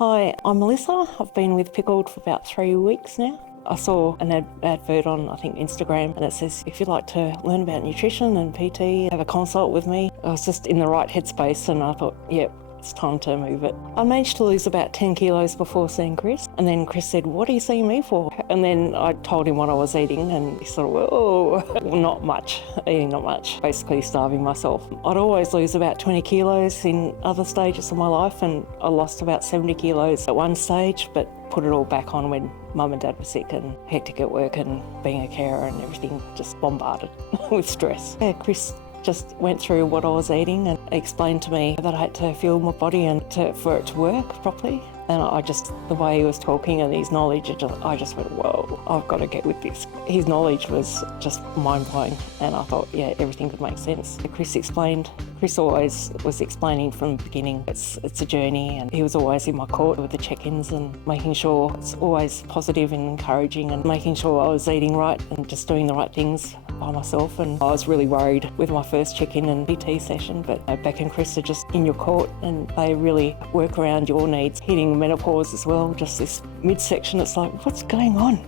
Hi, I'm Melissa. I've been with Pkld for about 3 weeks now. I saw an advert on, I think, Instagram, and it says, if you'd like to learn about nutrition and PT, have a consult with me. I was just in the right headspace and I thought, yep, it's time to move it. I managed to lose about 10 kilos before seeing Chris, and then Chris said, what are you seeing me for? And then I told him what I was eating, and he sort of, whoa, not much, eating not much, basically starving myself. I'd always lose about 20 kilos in other stages of my life, and I lost about 70 kilos at one stage, but put it all back on when Mum and Dad were sick and hectic at work and being a carer and everything just bombarded with stress. Yeah, Chris just went through what I was eating and explained to me that I had to fuel my body and for it to work properly. And the way he was talking and his knowledge, I just went, whoa, I've got to get with this. His knowledge was just mind-blowing, and I thought, yeah, everything could make sense. Chris always was explaining from the beginning, it's a journey, and he was always in my court with the check-ins and making sure it's always positive and encouraging and making sure I was eating right and just doing the right things by myself. And I was really worried with my first check-in and PT session, but Beck and Chris are just in your court and they really work around your needs. Hitting menopause as well, just this midsection, it's like, what's going on?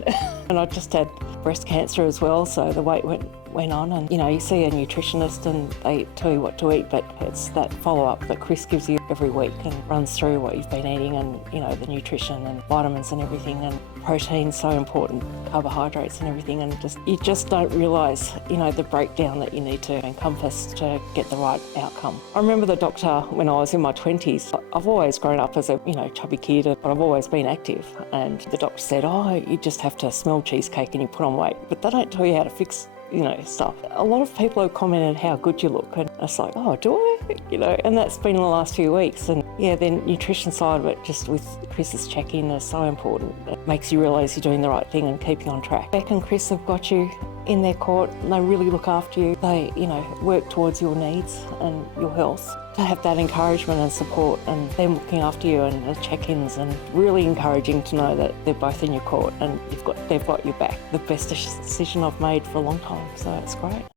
And I just had breast cancer as well, so the weight went on, and you see a nutritionist and they tell you what to eat, but it's that follow-up that Chris gives you every week and runs through what you've been eating and the nutrition and vitamins and everything, and protein's so important, carbohydrates and everything, and you just don't realise the breakdown that you need to encompass to get the right outcome. I remember the doctor when I was in my 20s. I've always grown up as a chubby kid, but I've always been active, and the doctor said, oh, you just have to smell cheesecake and you put on weight, but they don't tell you how to fix stuff. A lot of people have commented how good you look, and it's like, oh, do I? And that's been in the last few weeks. And yeah, the nutrition side of it, just with Chris's check-in, is so important. It makes you realise you're doing the right thing and keeping on track. Beck and Chris have got you in their court, and they really look after you. They, work towards your needs and your health. To have that encouragement and support and them looking after you and the check-ins, and really encouraging to know that they're both in your court and they've got your back. The best decision I've made for a long time, so it's great.